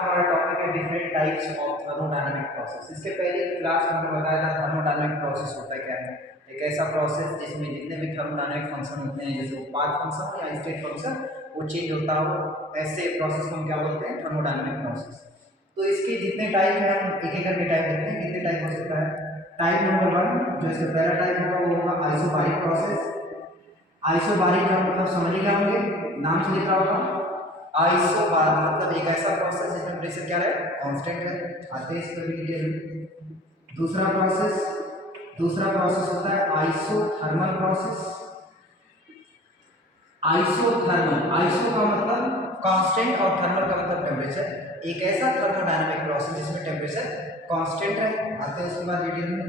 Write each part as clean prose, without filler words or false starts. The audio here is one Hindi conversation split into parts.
हमारा टॉपिक है different types of thermodynamic process. इसके पहले क्लास में हमने बताया था थर्मोडायनामिक प्रोसेस होता है क्या है, एक ऐसा प्रोसेस जिसमें जितने भी थर्मोडायनामिक फंक्शन होते हैं जैसे उत्पाद फंक्शन या स्टेट फंक्शन वो चेंज होता हो, ऐसे प्रोसेस को हम क्या बोलते हैं, थर्मोडायनामिक प्रोसेस। तो इसके जितने टाइप हैं हम एक एक करके टाइप देखते हैं कितने टाइप हो सकता है। टाइप नंबर 1 जो इसका पहला टाइप होगा वो होगा आइसोबारिक प्रोसेस। आइसोबारिक का मतलब समझ क्या होंगे, नाम से लिखा होगा आइसोबार मतलब एक ऐसा प्रोसेस जिसमें प्रेशर क्या है, कांस्टेंट है। आते हैं इस पर भी डिटेल में। दूसरा प्रोसेस होता है आइसोथर्मल प्रोसेस। आइसोथर्मल, आइसो का मतलब कांस्टेंट और थर्मल का मतलब टेम्परेचर। एक ऐसा थर्मोडायनामिक प्रोसेस जिसमें टेम्परेचर कांस्टेंट है। आते हैं उसके बाद डिटेल में।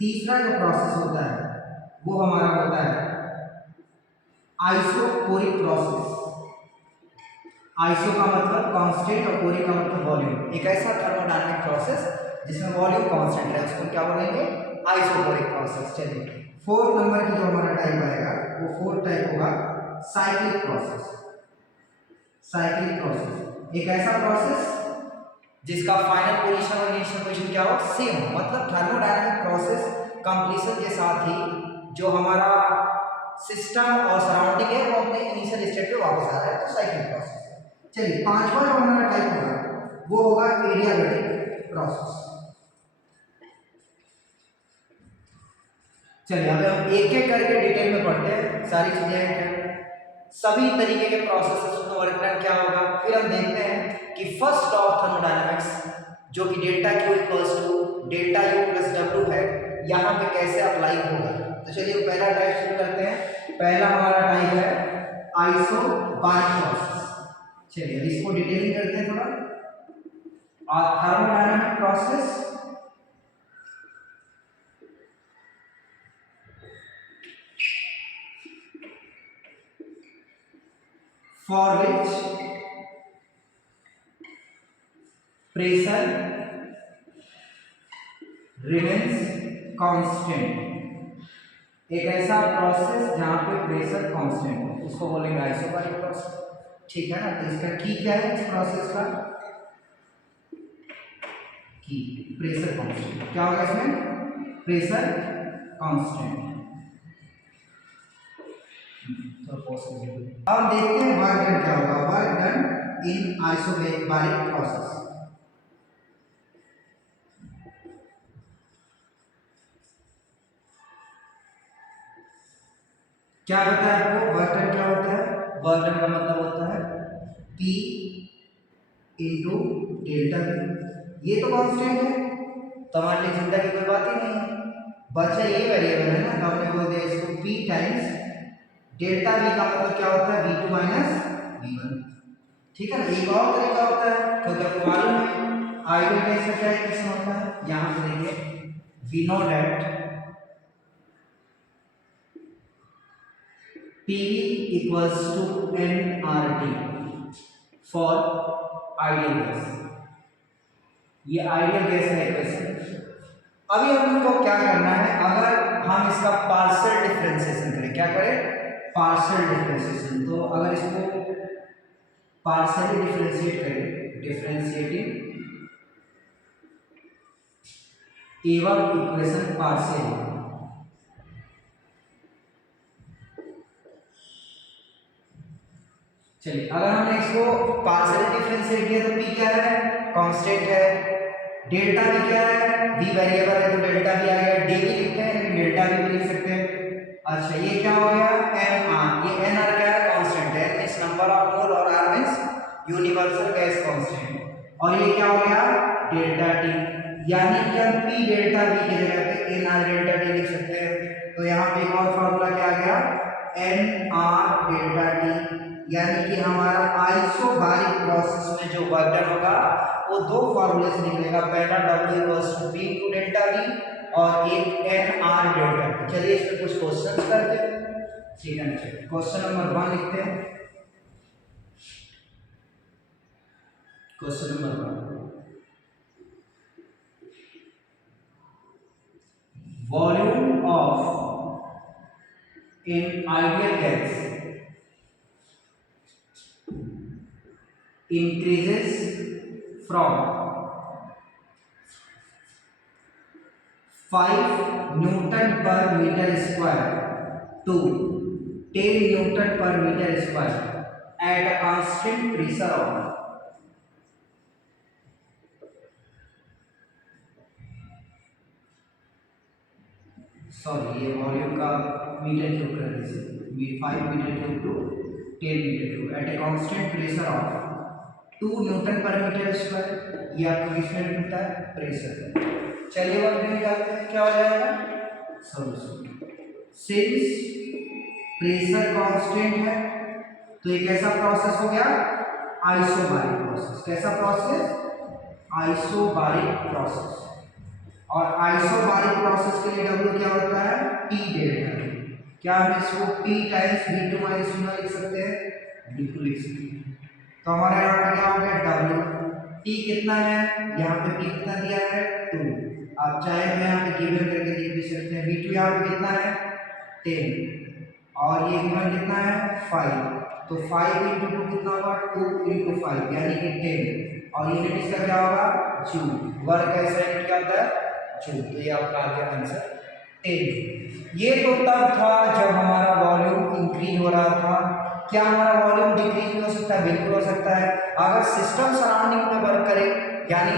तीसरा जो प्रोसेस होता है वो हमारा होता है आइसोकोरिक प्रोसेस। आइसो का मतलब कांस्टेंट और कोरिक का मतलब वॉल्यूम। एक ऐसा थर्मोडायनामिक प्रोसेस जिसमें वॉल्यूम कांस्टेंट है उसको क्या बोलेंगे, आइसोकोरिक प्रोसेस। चलिए फोर्थ नंबर की जो हमारा टाइप आएगा वो फोर्थ टाइप होगा साइक्लिक प्रोसेस। साइक्लिक प्रोसेस एक ऐसा प्रोसेस जिसका फाइनल पोजीशन और इनिशियल पोजीशन क्या हो, सेम हो। मतलब थर्मोडायनामिक प्रोसेस कंप्लीशन के साथ ही जो हमारा सिस्टम और सराउंडिंग है वो अपने इनिशियल स्टेट पे वापस आ रहा है, तो साइक्लिक प्रोसेस। चलिए पांचवा जो हमारा टाइप होगा वो होगा एडियाबैटिक प्रोसेस। चलिए अब हम एक एक करके डिटेल में पढ़ते हैं सारी चीजें हैं क्या, सभी तरीके के प्रोसेसेस का वर्णन क्या होगा। फिर हम देखते हैं कि फर्स्ट लॉ ऑफ थर्मोडायनामिक्स जो कि delta Q equals to delta U plus W है, यहाँ पे कैसे अप्लाई होगा। तो चलिए पहला टाइप शुरू करते हैं। पहला हमारा टाइप है आइसोबारिक प्रोसेस। चलिए अब इसको डिटेलिंग करते हैं थोड़ा। और thermodynamic process for which pressure remains constant। एक ऐसा प्रोसेस जहां पे प्रेशर कांस्टेंट हो उसको बोलेंगे आइसोबारिक प्रोसेस। ठीक है ना। तो इसका की क्या है इस प्रोसेस का, की प्रेशर कांस्टेंट क्या होगा इसमें, प्रेशर कांस्टेंट। अब हम देखते हैं वर्क डन क्या होगा। वर्क डन इन आइसोबारिक प्रोसेस। क्या बताया आपको, वर्क डन क्या होता है। वर्क डन का मतलब होता है P इंटू डेल्टा V। ये तो कांस्टेंट है तो हमारे लिए चिंता की कोई बात ही नहीं है, बचा ये वेरिएबल है ना, तो हमने बोल दिया इसको P टाइम्स डेल्टा V का मतलब क्या होता है V2 माइनस V1। ठीक है ना। एक और तरीका होता है क्योंकि आपको मालूम है आइडियल गैस का क्या इक्वेशन होता है, यहाँ पे देखिए V not at PV equals to nRT for ideal gas. ये आइडियल गैस है इक्वेशन। अभी हमको क्या करना है, अगर हम इसका पार्शियल डिफरेंशिएशन करें, क्या करें, पार्शियल डिफरेंशिएशन। तो अगर इसको पार्शियली डिफरेंशिएट करें, डिफरेंशिएटिंग एवं इक्वेशन पार्शियल। चलिए अगर हमने इसको पार्शियली डिफरेंशिएट किया तो p क्या है, कांस्टेंट है। डेल्टा भी क्या है, v वेरिएबल है तो डेल्टा भी आएगा। d भी लिखते हैं लेकिन डेल्टा भी लिख सकते हैं। अच्छा ये क्या हो गया, nr। ये nr क्या है, कांस्टेंट है, इस नंबर ऑफ मोल और r means universal gas constant. और ये क्या हो गया, डेल्टा t। यानी कि हम p डेल्टा v की जगह पे nr डेल्टा t लिख सकते हैं। तो यहाँ पे एक और फार्मूला क्या आ गया, nr डेल्टा t। यानी कि हमारा आइसोबारिक प्रोसेस में जो वर्क डन होगा वो दो फार्मूले से निकलेगा। पहला W P to delta V और एक NR डेल्टा V। चलिए इस पे कुछ क्वेश्चंस करते हैं। ठीक है ना। क्वेश्चन नंबर 1 लिखते हैं। Question number 1, volume of in ideal gas increases from 5 Newton per meter square to 10 Newton per meter square at a constant pressure of, sorry ये वॉल्यूम का मीटर क्यूब कर दीजिए, 5 metre cube to 10 metre cube at a constant pressure of 2 Newton per meter square। ये आपको किसमें मिलता है? प्रेशर। चलिए वर्क निकालते हैं, क्या हो जाएगा सॉल्यूशन। सिंस प्रेशर कांस्टेंट है तो ये कैसा प्रोसेस हो गया? Isobaric process. कैसा प्रोसेस? Isobaric process. और आइसोबारिक प्रोसेस के लिए W क्या होता है? T delta. क्या हम इसको T times V2 minus V1 लिख सकते हैं? बिल्कुल लिख सकते हैं। तो हमारा यहाँ पे क्या हो गया? W T कितना है? यहाँ पे T कितना दिया है? 2। आप चाहे तो यहाँ पे गिवन करके लिख भी सकते हैं। V2 यहाँ पे कितना है? 10 और ये V1 कितना है? 5। तो 5 इंटू 2 कितना होगा? 2 इंटू 5 यानी कि 10 और यूनिट इसका क्या होगा? जूल। वर्क कैसा यूनिट क्या होता है? जूल। तो ये आपका आ गया आंसर 10। ये तो तब था जब हमारा वॉल्यूम इंक्रीज हो रहा था। क्या हमारा वॉल्यूम डिक्रीज भी हो सकता है? बिल्कुल हो सकता है। अगर सिस्टम सराउंडिंग में वर्क करे यानी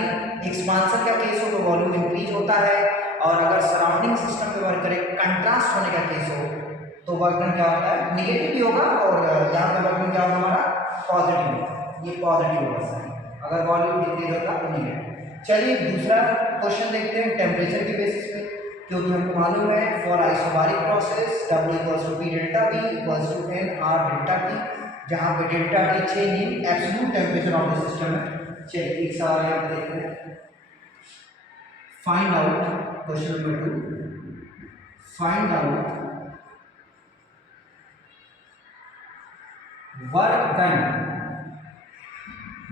एक्सपांशन का केस हो तो वॉल्यूम इंक्रीज होता है, और अगर सराउंडिंग सिस्टम में वर्क करे कंट्रास्ट होने का केस हो तो वर्कन क्या होता है? निगेटिव भी होगा, और यहाँ पे वर्कन क्या होगा हमारा? पॉजिटिव। ये पॉजिटिव होगा सर, अगर वॉल्यूम डिक्रीज होता है तो निगेटिव। चलिए दूसरा क्वेश्चन देखते हैं टेम्परेचर के बेसिस पे, क्योंकि हमको मालूम है for isobaric process W equals to P delta V equals to N R delta T, जहाँ पे delta T change in absolute temperature of the system है। चलिए एक सवाल यहाँ पे देखते हैं। Find out, question number 2, find out work done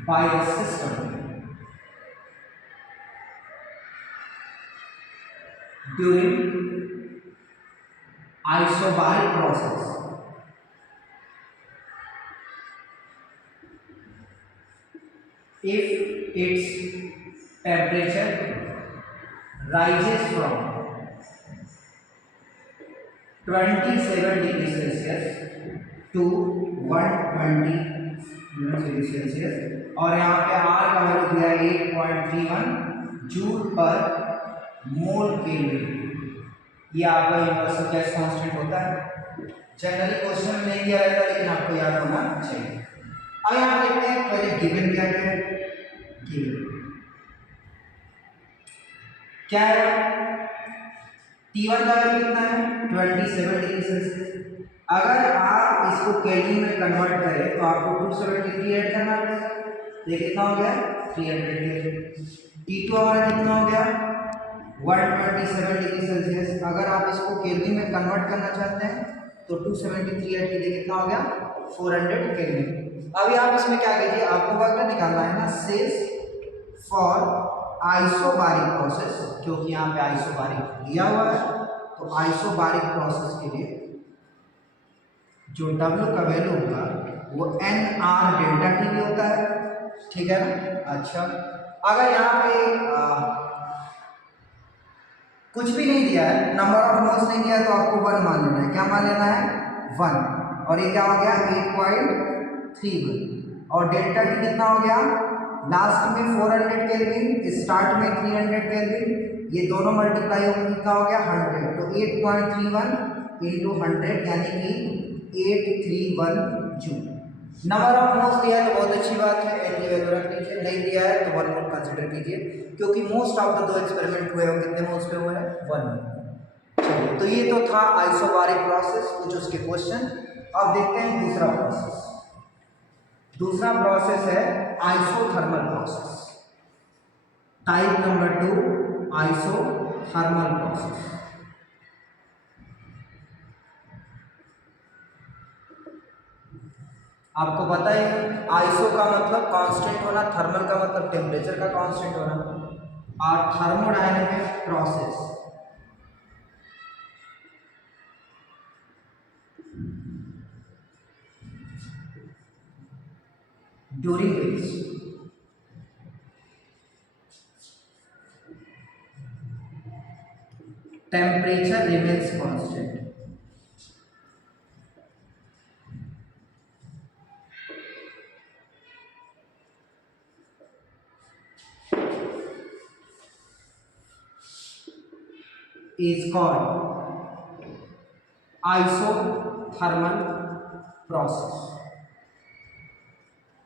by the system during isobaric process if its temperature rises from 27 degrees Celsius to 120 degree Celsius, और यहाँ पे R का वैल्यू दिया है 8.31 जूल पर मोल केल्विन। ये आपका यूनिवर्सल गैस कांस्टेंट होता है। जनरली क्वेश्चन में नहीं दिया रहता, लेकिन आपको याद होना चाहिए। अब यहाँ देखते हैं पहले गिवन क्या है। गिवन क्या है? T1 का वैल्यू कितना है? 27 डिग्री सेल्सियस। अगर आप इसको केल्विन में कन्वर्ट करें तो आपको 273 ऐड करना पड़ेगा। ये कितना हो गया? 300 केल्विन। T2 हमारा कितना हो गया? 127 डिग्री सेल्सियस। अगर आप इसको केल्विन में कन्वर्ट करना चाहते हैं तो 273 ऐड कीजिए, कितना हो गया? 400 केल्विन। अभी आप इसमें क्या कीजिए, आपको वर्क निकालना है ना, सेज फॉर आइसोबारिक प्रोसेस, क्योंकि यहाँ पे आइसोबारिक दिया हुआ है तो आइसोबारिक प्रोसेस के लिए जो W का वैल्यू होगा वो NR डेल्टा T भी होता है, ठीक है ना। अच्छा, अगर यहाँ पे कुछ भी नहीं दिया है, नंबर ऑफ मोल्स नहीं दिया है, तो आपको 1 मान लेना है। क्या मान लेना है? 1। और ये क्या हो गया? 8.31। और डेल्टा T कितना हो गया? लास्ट में 400 केल्विन, स्टार्ट में 300 केल्विन, ये दोनों मल्टीप्लाई होकर कितना हो गया? 100। तो 8.31 इंटू 100 यानी कि 831 जूल। नंबर ऑफ मोल्स दिया है तो बहुत अच्छी बात है, एन की वैल्यू रख लीजिए। नहीं दिया है तो 1 मोल कंसीडर कीजिए, क्योंकि मोस्ट ऑफ द 2 एक्सपेरिमेंट हुए हो कितने मोल्स पे हुए हैं? 1 मोल। तो ये तो था आइसोबारिक प्रोसेस, कुछ उसके क्वेश्चन। अब देखते हैं दूसरा प्रोसेस। दूसरा प्रोसेस है isothermal process. Type number 2 isothermal process. आपको पता है आइसो का मतलब कांस्टेंट होना, थर्मल का मतलब टेम्परेचर का कांस्टेंट होना, और thermodynamic process during which temperature remains constant. is called isothermal process।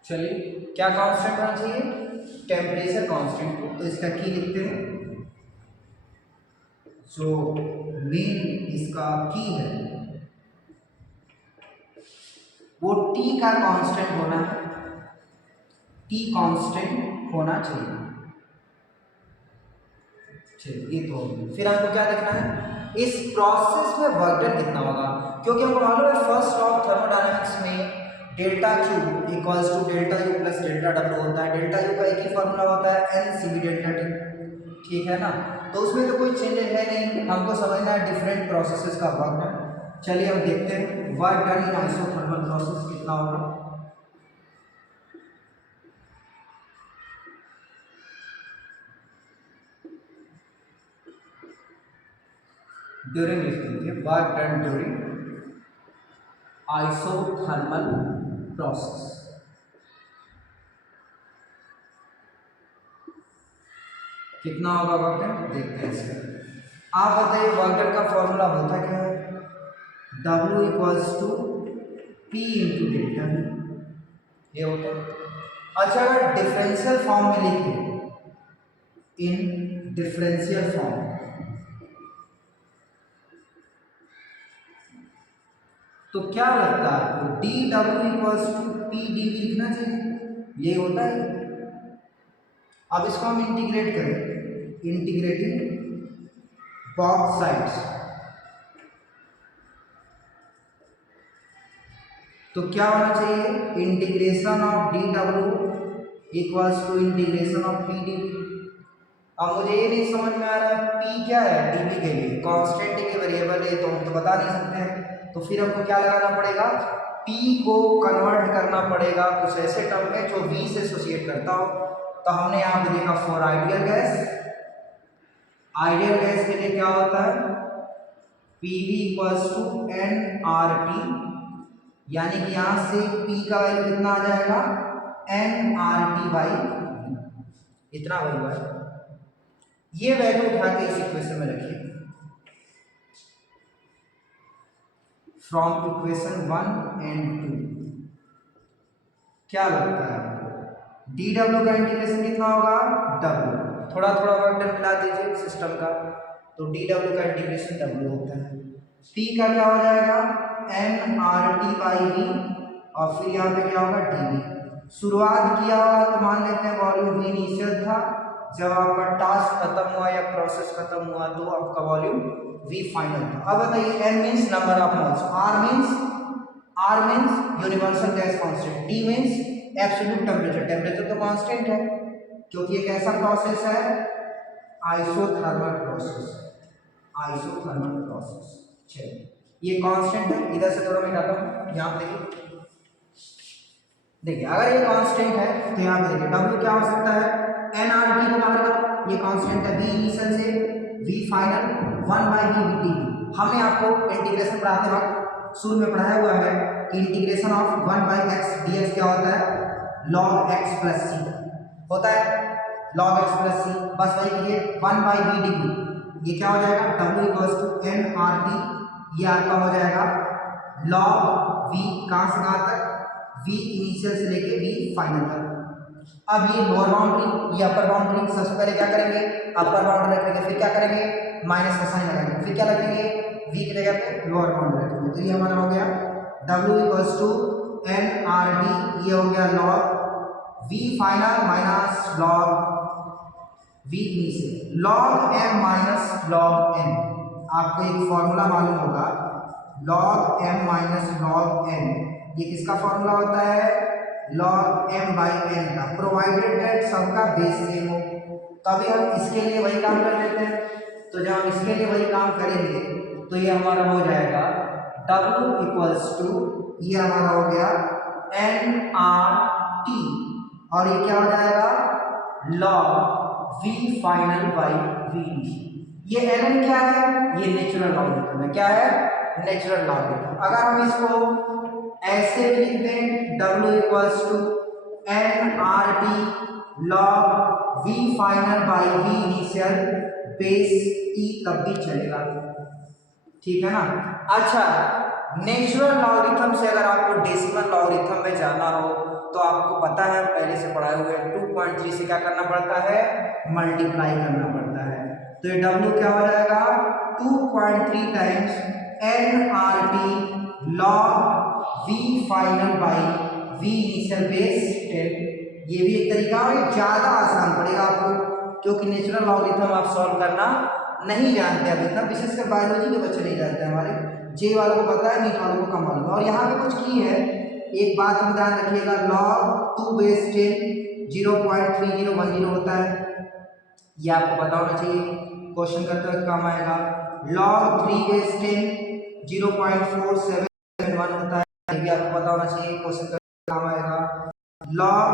चलिए क्या कांस्टेंट होना चाहिए, टेम्परेचर कांस्टेंट। तो इसका की लिखते हैं, जो मेन इसका की है वो टी का कांस्टेंट होना है, टी कांस्टेंट होना चाहिए। चलिए ये तो फिर हमको क्या देखना है, इस प्रोसेस में वर्क डन कितना होगा, क्योंकि हमको मालूम है फर्स्ट लॉ ऑफ थर्मोडायनामिक्स में delta Q equals to delta U plus delta W होता है। डेल्टा यू का एक ही फॉर्मूला होता है N C B delta T, ठीक है ना। तो उसमें तो कोई चेंजेस है नहीं, हमको समझना है डिफरेंट प्रोसेसेस का वर्क डन। चलिए हम देखते हैं work done in isothermal process कितना होगा। ड्यूरिंग लिख लीजिए, work done during isothermal process. कितना होगा वर्क डन, देखते हैं इसका। आप बताइए वर्क डन का फॉर्मूला होता क्या है, W equals to P into delta ये होता है। अच्छा अगर डिफरेंशियल फॉर्म में लिखे, इन डिफरेंशियल फॉर्म, तो क्या लगता है आपको, D W equals to P D V लिखना चाहिए, ये होता है। अब इसको हम इंटीग्रेट करें, इंटीग्रेटिंग बोथ साइड्स, तो क्या होना चाहिए, integration of D W equals to integration of P D V. अब मुझे ये नहीं समझ में आ रहा है पी क्या है, डीवी के लिए कांस्टेंट के वेरिएबल है तो हम तो बता नहीं सकते हैं। तो फिर हमको क्या लगाना पड़ेगा, पी को कन्वर्ट करना पड़ेगा कुछ ऐसे टर्म में जो वी से एसोसिएट करता हो। तो हमने यहाँ पे देखा for ideal gas, ideal gas के लिए क्या होता है, PV equals to N R T, यानी कि यहाँ से पी का वैल्यू कितना आ जाएगा, एन आर टी बाई इतना वैल्यू है। ये वैल्यू उठा के इस इक्वेशन में रखिए, फ्रॉम इक्वेशन 1 एंड 2। क्या लगता है आपको, डी डब्ल्यू का इंटीग्रेशन कितना होगा, डब्ल्यू, थोड़ा थोड़ा वर्क डन मिला दीजिए सिस्टम का, तो डी डब्ल्यू का इंटीग्रेशन डब्ल्यू होता है। पी का क्या हो जाएगा, N are T by V, और फिर यहाँ पे क्या होगा, डी वी। शुरुआत किया होगा तो मान लेते हैं वॉल्यूम वी इनिशियल था, जब आपका टास्क खत्म हुआ या प्रोसेस खत्म हुआ तो आपका वॉल्यूम वी फाइनल था। अब बताइए N means number of moles, R means universal gas constant, T means absolute temperature, temperature तो कांस्टेंट है क्योंकि एक ऐसा प्रोसेस है आइसोथर्मल प्रोसेस, आइसोथर्मल प्रोसेस। चलिए ये कांस्टेंट है, इधर से थोड़ा मिटाता हूँ, यहाँ पे देखिए अगर ये कांस्टेंट है तो यहाँ पे देखिए W क्या हो सकता है, एन आर टी को बाहर करो, ये कांस्टेंट है, वी इनिशियल से V final 1 by V D. हमने आपको इंटीग्रेशन पढ़ाते वक्त शुरू में पढ़ाया हुआ है कि integration of 1 by x D x क्या होता है, लॉग एक्स प्लस सी होता है, लॉग एक्स प्लस सी। बस वही कीजिए 1 बाई वी डी, ये क्या हो जाएगा, W equals to N R T, ये आपका हो जाएगा लॉग वी, कहाँ से कहाँ तक, वी इनिशियल से लेके वी फाइनल तक। अब ये लोअर बाउंड्री, ये अपर बाउंड्री, सबसे पहले क्या करेंगे, अपर बाउंड्री रखेंगे, फिर क्या करेंगे, माइनस का साइन लगाएंगे, फिर क्या रखेंगे, वी की जगह पे लोअर बाउंड्री रखेंगे। तो ये हमारा हो गया W equals to N R T, ये हो गया log V final minus log V initial, log M minus log N. आपको एक फॉर्मूला मालूम होगा, log M minus log N, ये किसका फॉर्मूला होता है, लॉग एम बाई एन का, प्रोवाइडेड दैट सबका बेस सेम हो। तो अभी हम इसके लिए वही काम कर लेते हैं, तो जब हम इसके लिए वही काम करेंगे तो ये हमारा हो जाएगा W इक्वल्स टू, ये हमारा हो गया एन आर टी, और ये क्या हो जाएगा, log V final by V. ये ln क्या है, ये नेचुरल लॉगरिथम है। क्या है, नेचुरल लॉगरिथम। अगर हम इसको ऐसे भी लिख दें w equals to N R T log V final by V initial base E तब भी चलेगा, ठीक है ना। अच्छा, नेचुरल लॉगरिथम से अगर आपको डेसिमल लॉगरिथम में जाना हो तो आपको पता है, पहले से पढ़ाए हुए 2.3 से क्या करना पड़ता है, मल्टीप्लाई करना पड़ता है। तो ये w क्या हो जाएगा, 2.3 times N R T log V final by V initial base 10। ये भी एक तरीका, और ये ज़्यादा आसान पड़ेगा आपको, क्योंकि नेचुरल लॉगरिथम आप सॉल्व करना नहीं जानते अभी इतना, विशेषकर बायोलॉजी के बच्चे नहीं जानते हमारे, जे वालों को पता है, नीट वालों को कम मालूम है। और यहाँ पे कुछ की है, एक बात हम ध्यान रखिएगा, लॉग 2 बेस 10 0.3010 होता है, ये आपको पता होना चाहिए, क्वेश्चन करते वक्त काम आएगा। लॉग 3 बेस 10 0.4771 होता है, ये भी आपको पता होना चाहिए, क्वेश्चन करते वक्त काम आएगा। लॉग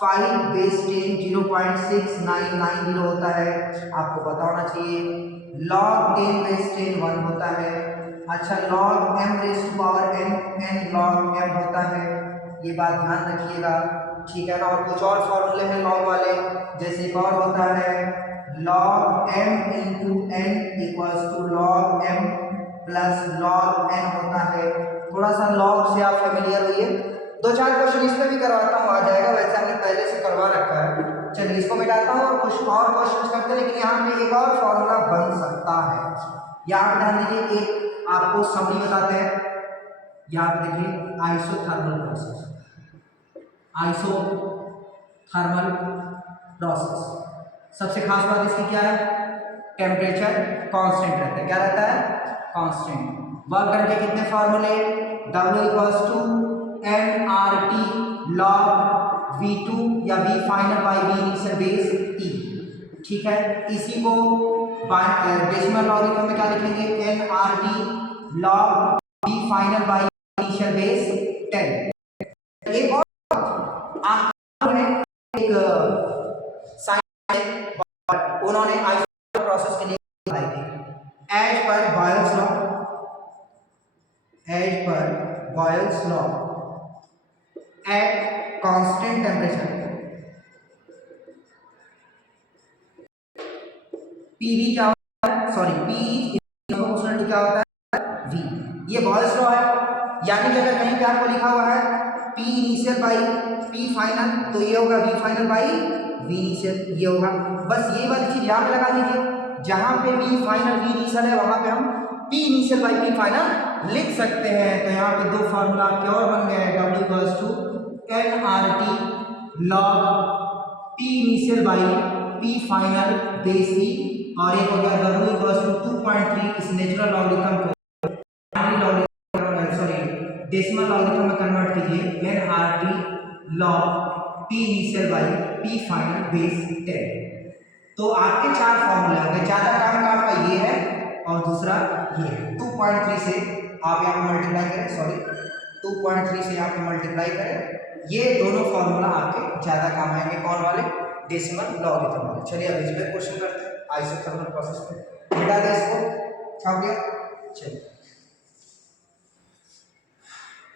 5 बेस 10 0.6990 होता है, आपको पता होना चाहिए। लॉग 10 बेस 10 1 होता है। अच्छा, log m raise to power n log m होता है, ये बात ध्यान रखिएगा, ठीक है ना। और कुछ और फॉर्मूले हैं लॉग वाले, जैसे एक और होता है log m into n equals to log m plus log n होता है। थोड़ा सा लॉग से आप फेमिलियर होइए, 2-4 क्वेश्चन इस पे भी करवाता हूँ, आ जाएगा, वैसे हमने पहले से करवा रखा है। चलिए इसको मिटाता हूँ और कुछ और क्वेश्चन करते हैं, लेकिन यहाँ पे एक और फॉर्मूला बन सकता है। यहाँ ध्यान दीजिए, एक आपको समरी बताते हैं, यहाँ पे देखिए आइसोथर्मल प्रोसेस, आइसोथर्मल प्रोसेस, सबसे खास बात इसकी क्या है, टेम्परेचर कांस्टेंट रहता है। क्या रहता है, कांस्टेंट। वर्क करके कितने फार्मूले, W equals to N R T log V2 या V final by V initial base E, ठीक है। इसी को डेसिमल लॉगरिथम में क्या लिखेंगे, N R T log V final by initial base 10। एक और एक साइंस, उन्होंने आइसोथर्मल प्रोसेस के लिए बताई थी, as per Boyle's law, as per Boyle's law at constant temperature, PV क्या होता है, sorry P is proportional to क्या होता है, वी। ये बॉयल्स लॉ है, यानी कि अगर कहीं पे आपको लिखा हुआ है P initial by P final, तो ये होगा V final by V initial, ये होगा। बस ये वाली चीज यहाँ पे लगा दीजिए, जहां पे वी फाइनल वी इनिशियल है वहां पे हम P initial by P final लिख सकते हैं। तो यहाँ पे दो फार्मूला आपके और बन गए हैं, W equals to N R T log p initial by P final base e, और एक हो गया W इक्वल्स टू 2.3, इस नेचुरल लॉगरिथम को डेसिमल लॉगरिथम में कन्वर्ट कीजिए, n R T log p initial by P final base 10। तो आपके 4 फॉर्मूले हो गए, ज़्यादा काम का आपका ये है और दूसरा ये है। 2.3 से आप यहाँ पे मल्टीप्लाई करें, सॉरी 2.3 से यहाँ पे मल्टीप्लाई करें, ये दोनों फॉर्मूला आपके ज़्यादा काम आएंगे, कौन वाले, डेसिमल लॉगरिथम वाले। चलिए अब इस पर क्वेश्चन करते हैं, आइसोथर्मल प्रोसेस पे मिटा दें इसको, छाप दिया। चलिए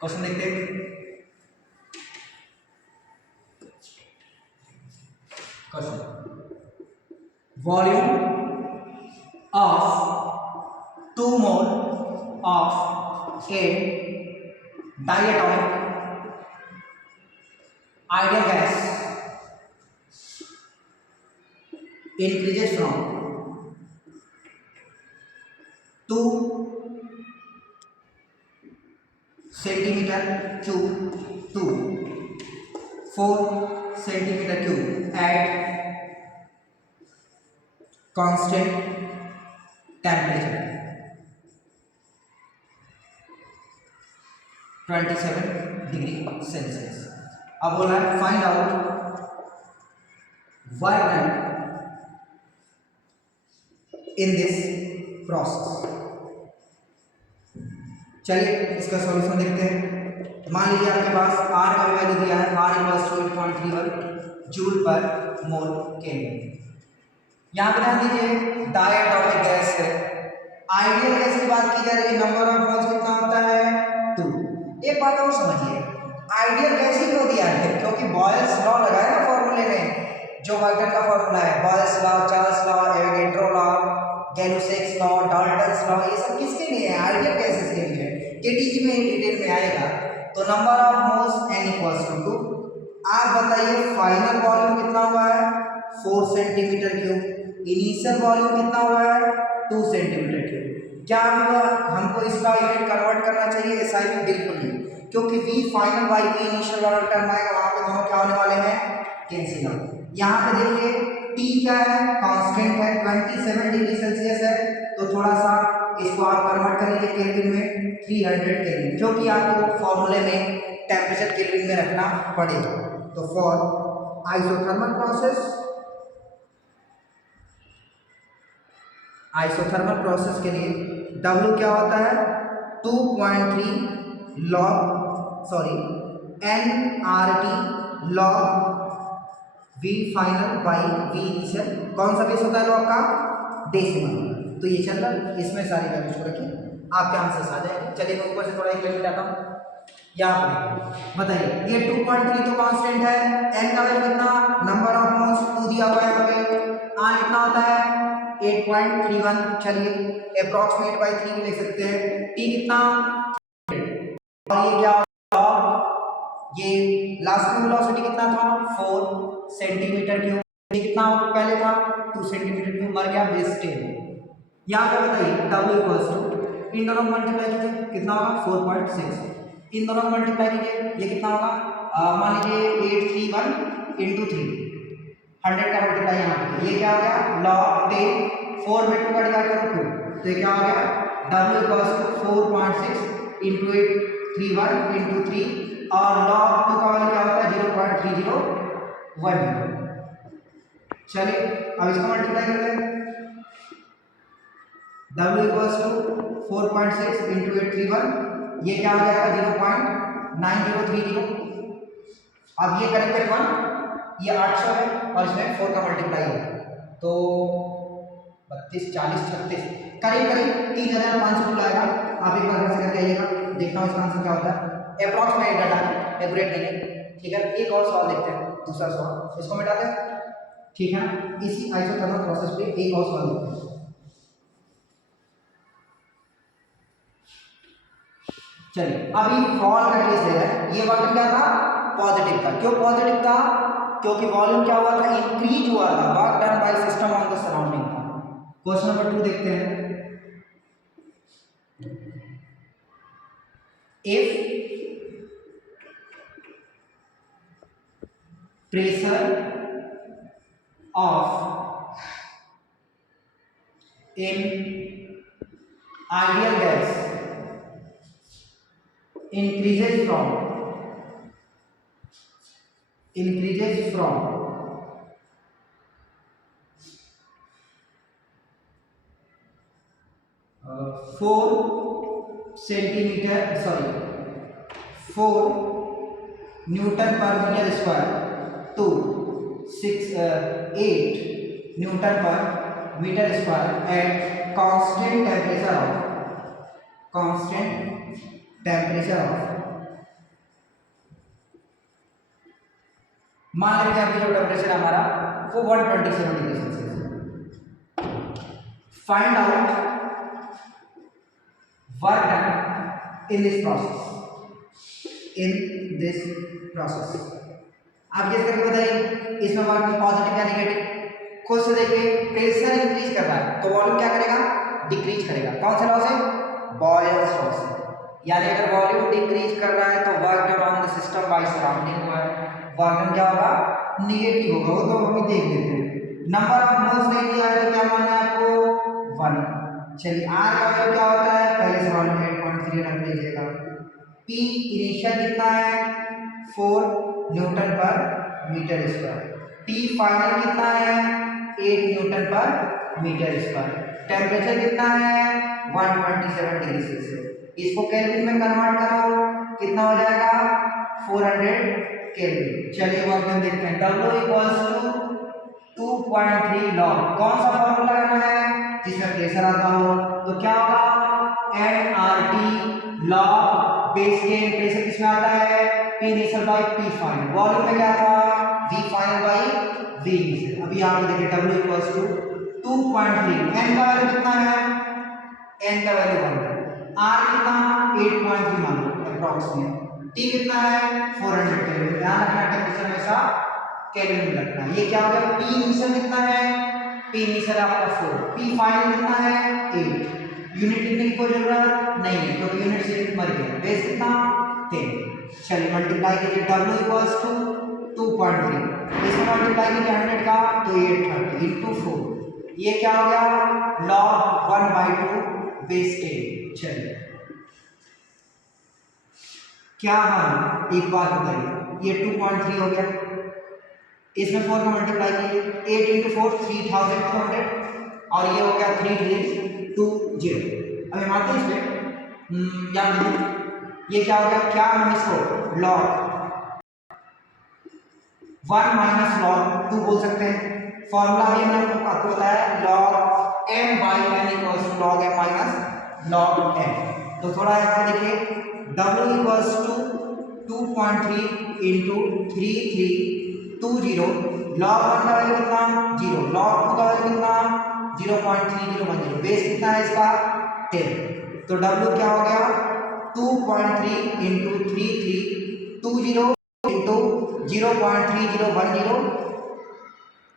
क्वेश्चन देखते हैं, question volume of 2 mole of A diatomic ideal gas increases from 2 centimeter cube to 4 centimeter cube at constant temperature 27 degree Celsius. अब बोला है find out work done in this process. चलिए इसका सॉल्यूशन देखते हैं। मान लीजिए आपके पास R का वैल्यू दिया है, R इक्वल्स टू 8.31 जूल पर मोल केल्विन। यहाँ पे ध्यान दीजिए डायटोमिक गैस है। आइडियल गैस की बात की जाए तो नंबर ऑफ मोल्स कितना होता है 2। एक बात और समझिए, आइडियल गैस ही क्यों दिया है, क्योंकि बॉयल्स लॉ लगा है ना फॉर्मूले में, जो वाइटन का फॉर्मूला है Boyle's law, Charles law, Avogadro law, Gay Lussac's law, Dalton's law, ये सब किसके लिए है, आइडियल गैसेस के लिए। केटीजी में डिटेल में आएगा। तो number of moles n equals to 2। आप बताइए फाइनल वॉल्यूम कितना हुआ है 4 सेंटीमीटर क्यूब, इनिशियल वॉल्यूम कितना हुआ है 2 सेंटीमीटर क्यूब। क्या हमको इसका यूनिट कन्वर्ट करना चाहिए एसआई में? बिल्कुल नहीं, क्योंकि v final by v initial वाला टर्म आएगा, वहां पे दोनों क्या होने वाले हैं कैंसिल आउट। यहाँ पे देखिए t क्या है कांस्टेंट है 27 डिग्री सेल्सियस है, तो थोड़ा सा इसको आप कन्वर्ट कर लीजिए केल्विन में 300 केल्विन, क्योंकि आपको फॉर्मूले में टेम्परेचर केल्विन में रखना पड़ेगा। तो फॉर आइसोथर्मल प्रोसेस के लिए W क्या होता है 2.3 nRT log V final by V initial. कौन सा बेस होता है लॉग का? डेसिमल। तो ये चल रहा, इसमें सारी वैल्यूज को रखिए, आपके आंसर्स आ जाएंगे। चलिए मैं ऊपर से थोड़ा एक वैल्यू लाता हूँ। यहाँ पर बताइए ये 2.3 तो कांस्टेंट है, n का वैल्यू कितना, नंबर ऑफ मोल्स 2 दिया हुआ है यहाँ पे, r कितना होता है 8.31। चलिए अप्रॉक्सीमेट बाई 3 भी लिख सकते हैं। t कितना, और ये क्या होगा, ये लास्ट में वेलोसिटी कितना था 4 सेंटीमीटर क्यूब, ये कितना पहले था 2 सेंटीमीटर क्यूब, मर गया बेस 10। यहाँ पे बताइए W इक्वल्स टू, इन दोनों को मल्टीप्लाई कीजिए कितना होगा 4.6, इन दोनों को मल्टीप्लाई कीजिए ये कितना होगा, मान लीजिए 831 इंटू 3, 100 का मल्टीप्लाई यहाँ पे, ये क्या हो गया लॉग 10, 4 में 2 का डिवाइड करो 2, तो ये क्या हो गया W equals to 4.6 into 831 into 3, और लॉग 2 का वैल्यू क्या होता है 0.3010। चलिए अब इसको मल्टीप्लाई करते हैं, W इक्वल्स टू 4.6 इंटू 831, ये क्या हो जाएगा 0.9030। अब ये करेक्ट 1, ये 800 है और इसमें 4 का मल्टीप्लाई है, तो 32 40 36 करीब करीब 3500 आएगा। आप एक बार घर से करके आइएगा, देखता हूँ इसका आंसर क्या होता है। अप्रॉक्सीमेट डाटा एक्यूरेट नहीं है, ठीक है। एक और सवाल देखते हैं, दूसरा सवाल इसको मिटा दें, ठीक है ना। इसी आइसोथर्मल प्रोसेस पे एक और सवाल देखते हैं। चलिए अभी फॉल का केस ले रहे हैं। ये वॉल्यूम क्या था पॉजिटिव था, क्यों पॉजिटिव था, क्योंकि वॉल्यूम क्या हुआ था इंक्रीज हुआ था, work done by system on the surrounding था। क्वेश्चन नंबर 2 देखते हैं। If pressure of in ideal gas increases from 4 newton per metre square to 8 newton per metre square at constant temperature of मान लेते हैं जो टेम्परेचर हमारा वो 127 degree Celsius. Find out work done in this process. आप कैसे करके बताइए, इसमें वर्क में पॉजिटिव या नेगेटिव, खुद से देखिए। प्रेशर इंक्रीज कर रहा है तो वॉल्यूम क्या करेगा डिक्रीज करेगा, कौन से लॉ से बॉयल्स लॉ से। यानी अगर वॉल्यूम डिक्रीज कर रहा है तो work done on the system by surrounding हुआ है, वर्क डन क्या होगा निगेटिव होगा, वो तो हम देख लेते हैं। नंबर ऑफ मोल्स नहीं दिया है तो क्या मानना है आपको 1। चलिए आर का वैल्यू क्या होता है, पहले से वॉल्यूम 8.3 रख लीजिएगा। पी इनिशियल कितना है 4 newton per metre square, T final कितना है 8 newton per metre square, temperature कितना है 127 डिग्री सेल्सियस। इसको केल्विन में कन्वर्ट करो कितना हो जाएगा 400 केल्विन। चलिए वर्क डन देखते हैं। W equals to 2.3 log. कौन सा फॉर्मूला लगाना है जिसमें प्रेशर आता हो, तो क्या होगा nRT log base ten. Pressure किसमें आता है P initial by P final. Volume में क्या था V final by V initial. अभी आप देखिए W इक्वल्स टू 2.3। n का वैल्यू कितना है, n का वैल्यू 1 है, r कितना 8.3 मान लो अप्रॉक्सीमेट, t कितना है 400 केल्विन। ध्यान रखना टेंपरेचर हमेशा केल्विन में रखना है। ये क्या हो गया P इनिशियल कितना है, P इनिशियल आपका 4, P फाइनल कितना है 8। यूनिट लिखने की कोई जरूरत नहीं है क्योंकि यूनिट से मर गया। बेस कितना 10। चलिए मल्टीप्लाई कीजिए W इक्वल्स टू 2.3, इसमें मल्टीप्लाई कीजिए 100 का तो 830 इंटू 4, ये क्या हो गया लॉग 1/2 बेस 10। चलिए क्या हम एक बात बताइए, ये 2.3 हो गया, इसमें 4 का मल्टीप्लाई कीजिए 8 इंटू 4 3200 और ये हो गया 3320। अब हम आते हैं इसमें याद रखिए ये क्या हो गया, क्या हम इसको लॉग 1 माइनस लॉग 2 बोल सकते हैं। फॉर्मूला भी हमने आपको बताया log m by n equals to log m minus log n। तो थोड़ा यहाँ पर देखिए W equals to 2.3 into 3320। Log 1 का वैल्यू कितना 0, लॉग 2 का वैल्यू कितना 0.3010। बेस कितना है इसका 10। तो W क्या हो गया 2.3 इंटू 3320 इंटू 0.3010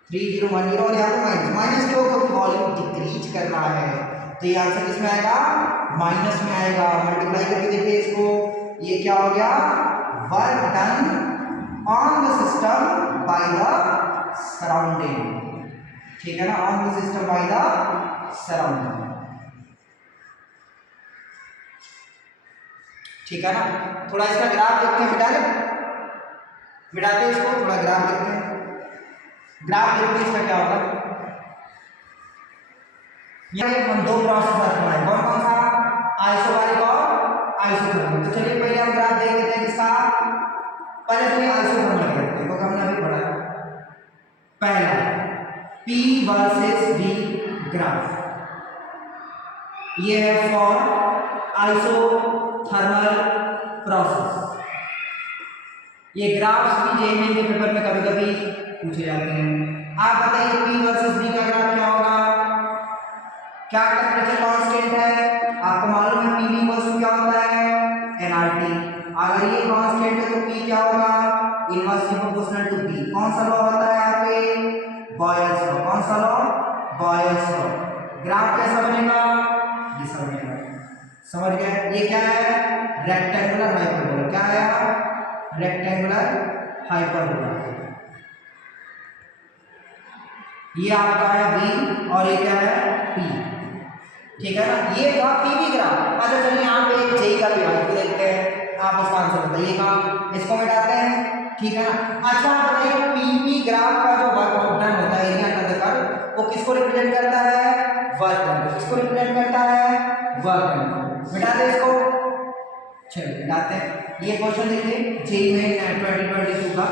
3010 और यहाँ पर माइनस के ऊपर वॉल्यूम डिक्रीज करना है तो ये आंसर किसमें आएगा माइनस में आएगा। मल्टीप्लाई करके देखिए इसको, ये क्या हो गया work done on the system by the surrounding. ठीक है ना, on the system by the surrounding. ठीक है ना, थोड़ा इसका ग्राफ देखते हैं, मिटाते हैं इसको, थोड़ा ग्राफ देखते हैं। ग्राफ देखते हैं इसका क्या होगा। ये हम दो प्रोसेस रखना है, कौन कौन सा आइसोबैरिक और आइसोथर्मल। तो चलिए पहले हम ग्राफ देख लेते हैं किसका, पहले तो आइसोथर्मल देखते हैं क्योंकि हमने अभी पढ़ा है। पहला P वर्सेस V ग्राफ, ये है फॉर आइसोथर्मल प्रोसेस। ये ग्राफ्स भी जेईई के पेपर में कभी कभी पूछे जाते हैं। आप बताइए P वर्सेस V का ग्राफ क्या होगा, क्या टेंपरेचर कांस्टेंट है, आपको मालूम है PV इक्वल्स क्या होता है nRT। अगर ये कांस्टेंट है तो P क्या होगा इनवर्सली प्रोपोर्शनल टू V। कौन सा लॉ होता है यहाँ पे बॉयल्स लॉ। कौन सा लॉ बॉयल्स लॉ। ग्राफ कैसा बनेगा ये सब बनेगा, समझ गए। ये क्या है रेक्टेंगुलर हाइपरबोला, क्या है रेक्टेंगुलर हाइपरबोला। ये आपका है V और ये क्या है P। ठीक है ना, ये था PV ग्राफ। अच्छा चलिए यहाँ पे एक जेई का भी देखते हैं, आप इसका आंसर बताइएगा, इसको मिटाते हैं। ठीक है ना, अच्छा आप बताइए PV ग्राफ का जो वर्क डन होता है एरिया अंडर द कर्व वो किसको रिप्रेजेंट करता है वर्क डन। किसको रिप्रेजेंट करता है वर्क डन। मिटा दे इसको, चलिए मिटाते हैं। ये क्वेश्चन देखिए जेई में 2022 का,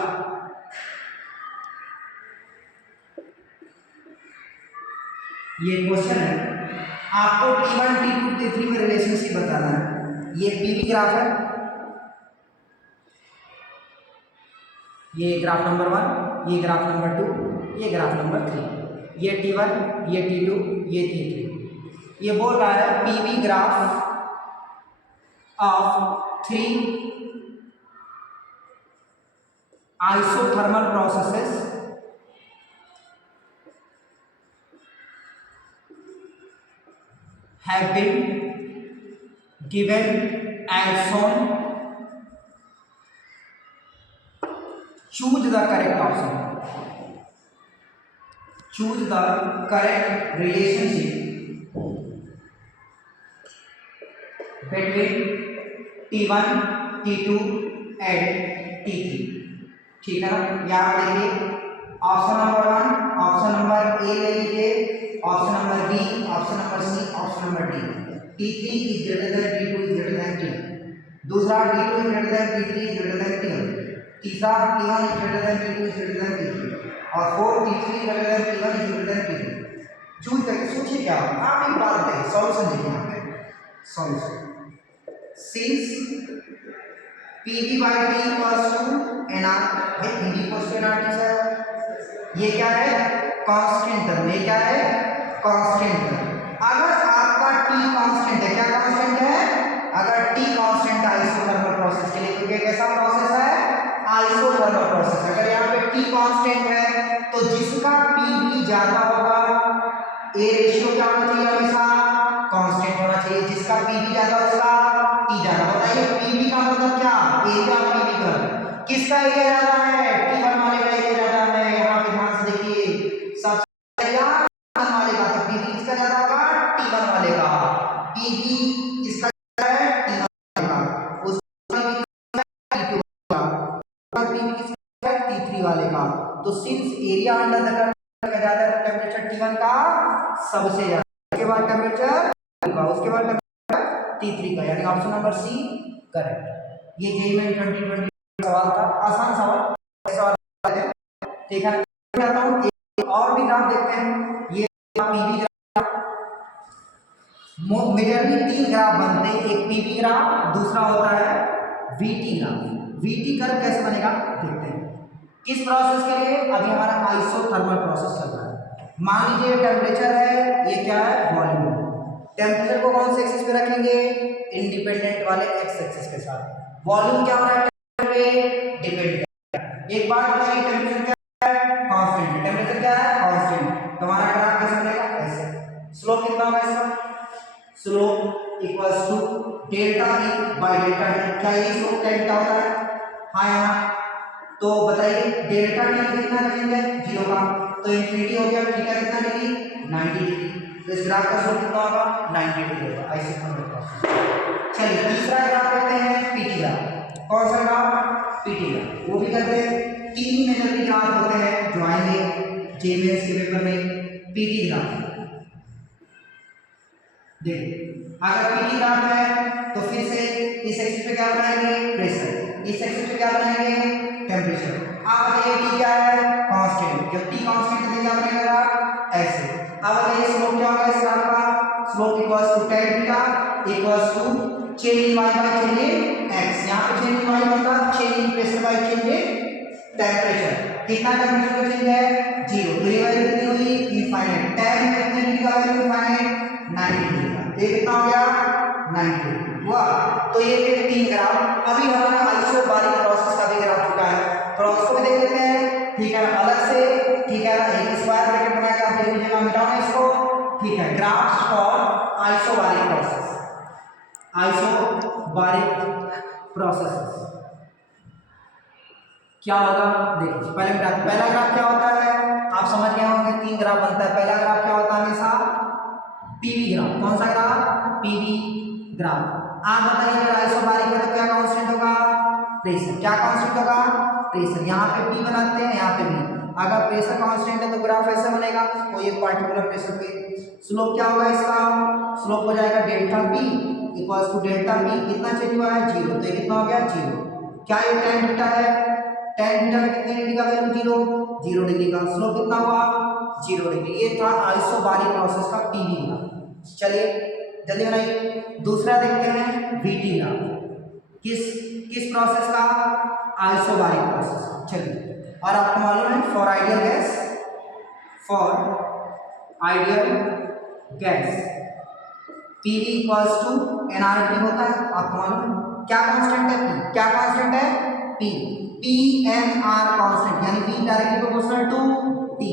ये क्वेश्चन है आपको T1 T2 T3 में रिलेशनशिप बताना है। ये PV ग्राफ है, ये ग्राफ नंबर 1, ये ग्राफ नंबर 2, ये ग्राफ नंबर 3, ये T1, ये T2, ये T3। ये बोल रहा है PV graph of 3 isothermal processes have been given as shown. Choose the correct option. Choose the correct relationship between T1, T2 and T3। ठीक है ना, यहाँ देखिए option number 1, option number A ले लीजिए, option number B, option number C, option number D. T3 is greater than T2 is greater than T। दूसरा T2 is greater than T3 is greater than T। तीसरा T1 is greater than T2 is greater than T3। और 4 T3 greater than T1 is greater than T2। Choose करके सोचिए क्या होगा। आप एक बात बताइए, सॉल्यूशन देखिए यहाँ पे, solution since PV by T equals to NR, भाई PV equals to NR sir, ये क्या है कांस्टेंट टर्म, ये क्या है कांस्टेंट टर्म। अगर आपका T कांस्टेंट है, क्या कांस्टेंट है, अगर T कांस्टेंट आइसोथर्मल प्रोसेस के लिए, क्योंकि कैसा प्रोसेस है आइसोथर्मल प्रोसेस, अगर यहाँ पे T कांस्टेंट है तो जिसका PV ज्यादा होगा, ए रेशियो क्या होना चाहिए, हमेशा कांस्टेंट होना चाहिए, जिसका पीवी ज्यादा उसका टी ज्यादा। बताइए पीवी का मतलब क्या, एरिया पीवी का, किसका एरिया ज्यादा है, टी1 वाले का एरिया ज्यादा है। यहाँ पे ध्यान से देखिए, सबसे एरिया टी1 वाले का, तो पीवी किसका ज्यादा होगा, टी1 वाले का। पीवी किसका ज्यादा है, टी1 वाले का, उसका टी2 वाला, पीवी किसका है, टी3 वाले का। तो सिंस एरिया अंडर द का ज्यादा है, टेम्परेचर टी1 का सबसे ज्यादा, उसके बाद टेम्परेचर का, उसके बाद टेम्परेचर T3 का, यानी ऑप्शन नंबर सी करेक्ट। ये जेईई में 2020 सवाल था, आसान सवाल है, ठीक है। जाता हूं एक और भी ग्राफ देखते हैं, ये पीवी ग्राफ, मेजरली 3 ग्राफ बनते हैं, एक पीवी ग्राफ, दूसरा होता है वीटी ग्राफ। वीटी कर्व कैसे बनेगा देखते हैं। किस प्रोसेस के लिए, अभी हमारा आइसोथर्मल प्रोसेस चल रहा है। मान लीजिए टेम्परेचर है, ये क्या है वॉल्यूम है। टेम्परेचर को कौन से एक्सिस पे रखेंगे, इंडिपेंडेंट वाले एक्स एक्सिस के साथ। वॉल्यूम क्या हो रहा है टेम्परेचर पे, डिपेंड करता है। एक बात बताइए, टेम्परेचर क्या है, कांस्टेंट है, टेम्परेचर क्या है कांस्टेंट, तुम्हारा ग्राफ कैसे बनेगा ऐसे। स्लोप कितना होगा इसका, slope equals to delta V by delta T। क्या ये स्लोप डेल्टा होता है, हाँ यहाँ, तो बताइए डेल्टा T कितना रखेंगे 0 का, तो इंफिनिटी हो गया, थीटा कितना डिग्री 90 डिग्री, तो इस ग्राफ का स्लोप कितना होगा 90 डिग्री होगा, आइसोथर्मल प्रोसेस। चलिए तीसरा ग्राफ करते हैं पीटी ग्राफ। कौन सा ग्राफ, पीटी ग्राफ, वो भी करते हैं। 3 मेजर ग्राफ होते हैं जो आएंगे जेईई के पेपर में। पीटी ग्राफ देखिए, अगर पीटी ग्राफ है तो फिर से इस एक्सिस पे क्या बनाएंगे प्रेशर, इस एक्सिस पे क्या बनाएंगे टेम्परेचर। आप बताइए टी क्या है कांस्टेंट, जब टी कांस्टेंट है तो क्या बनेगा ऐसे। अब बताइए स्लोप क्या होगा इस ग्राफ का, slope equals to tan theta equals to change in y by change in x। यहां पे चेंज इन y मतलब change in pressure by change in temperature. कितना टेम्परेचर का चेंज है 0, तो ये वैल्यू कितनी हुई इनफाइनाइट। tan में कितनी डिग्री का वैल्यू इनफाइनाइट 90 डिग्री का, ये कितना हो गया 90 हुआ। तो ये थे 3 ग्राफ। अभी हमारा आइसोबारिक प्रोसेस का भी ग्राफ चुका है, प्रोसेस को भी देख लेते हैं, ठीक है अलग से, ठीक है ना। एक स्क्वायर ब्रैकेट बना के आप देख लीजिएगा, मिटाओ ना इसको, ठीक है। Graphs for isobaric process, isobaric process क्या होगा देखिए। पहले ग्राफ, पहला ग्राफ क्या होता है आप समझ गए होंगे, 3 ग्राफ बनता है। पहला ग्राफ क्या होता है हमेशा पीवी ग्राफ। कौन सा ग्राफ, पीवी ग्राफ। आप बताइए अगर आइसोबारिक है तो क्या कांस्टेंट होगा, प्रेशर। क्या कांस्टेंट होगा, प्रेशर। यहाँ पे पी बनाते हैं, यहाँ पे भी। अगर प्रेशर कांस्टेंट है तो ग्राफ ऐसे बनेगा, कोई एक पार्टिकुलर प्रेशर पे। स्लोप क्या होगा इसका, स्लोप हो जाएगा delta P equals to delta P, कितना चेंज हुआ है 0, तो ये कितना हो गया 0। क्या ये tan थीटा है, tan थीटा में कितने डिग्री का वैल्यू 0 डिग्री का, स्लोप कितना हुआ 0 डिग्री। ये था आइसोबारिक प्रोसेस का पीवी ग्राफ। चलिए जल्दी बनाइए। दूसरा देखते हैं वीटी ग्राफ। किस किस प्रोसेस का, आइसोबारिक प्रोसेस। चलिए, और आपको मालूम है for ideal gas, for ideal gas PV equals to NRT होता है, आपको मालूम है। क्या कांस्टेंट है पी, क्या कांस्टेंट है p, p n r constant, यानी p directly proportional to t.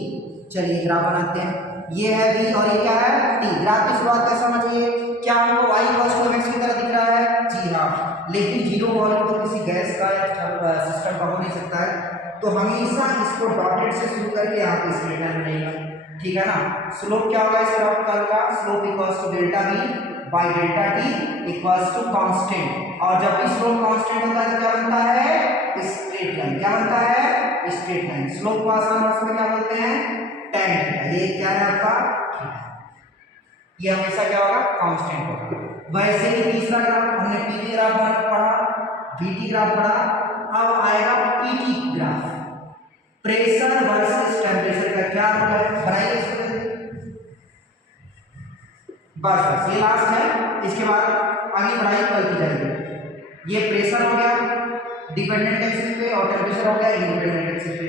चलिए ग्राफ बनाते हैं, ये है v और ये क्या है t। ग्राफ की शुरुआत कैसे होना चाहिए, क्या हमको y इक्वल्स टू mx की तरह दिख रहा है, जी हाँ, लेकिन जीरो वॉल्यूम तो किसी गैस का या सिस्टम का हो नहीं सकता है, तो हमेशा इसको डॉटेड से शुरू करके यहाँ पे स्ट्रेट लाइन बनेगा, ठीक है ना। स्लोप क्या होगा इस ग्राफ का, slope equals to delta v by delta t equals to constant. और जब भी स्लोप कांस्टेंट होता है तो क्या बनता है स्ट्रेट लाइन, क्या बनता है स्ट्रेट लाइन। स्लोप को आसान भाषा में क्या बोलते हैं tan थीटा। ये क्या है आपका थीटा, ये हमेशा क्या होगा कांस्टेंट होगा। वैसे ही तीसरा ग्राफ हमने पीवी ग्राफ पढ़ा, वीटी ग्राफ पढ़ा, अब आएगा PT graph. Pressure versus temperature का क्या रोल है, बनाइए इसको। बस बस ये लास्ट है, इसके बाद आगे पढ़ाई कल की जाएगी। ये प्रेशर हो गया डिपेंडेंट एक्सिस पे और टेम्परेचर हो गया इंडिपेंडेंट एक्सिस पे।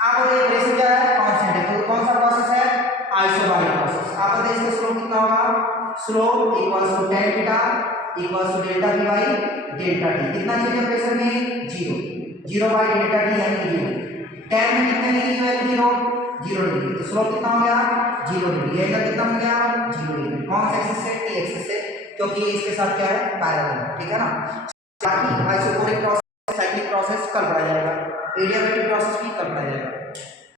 आप बताइए प्रेशर क्या है, कांस्टेंट है, तो कौन सा प्रोसेस है, आइसोबारिक प्रोसेस। आप बताइए इसका स्लोप कितना होगा, slope equals to tan theta equals to delta v by delta t। कितना चाहिए प्रेशर में, 0 बाई डेल्टा t यानी 0। tan में कितने डिग्री की वैल्यू, 0 डिग्री, तो स्लोप कितना हो गया, 0 डिग्री। एंगल कितना हो गया, 0 डिग्री। कौन से एक्सिस से, t एक्सिस से, क्योंकि ये इसके साथ क्या है, पैरेलल है, ठीक है ना। बाकी आइसोकोरिक प्रोसेस, साइक्लिक प्रोसेस कल पढ़ाया जाएगा, एडियाबैटिक प्रोसेस भी कल पढ़ाया जाएगा।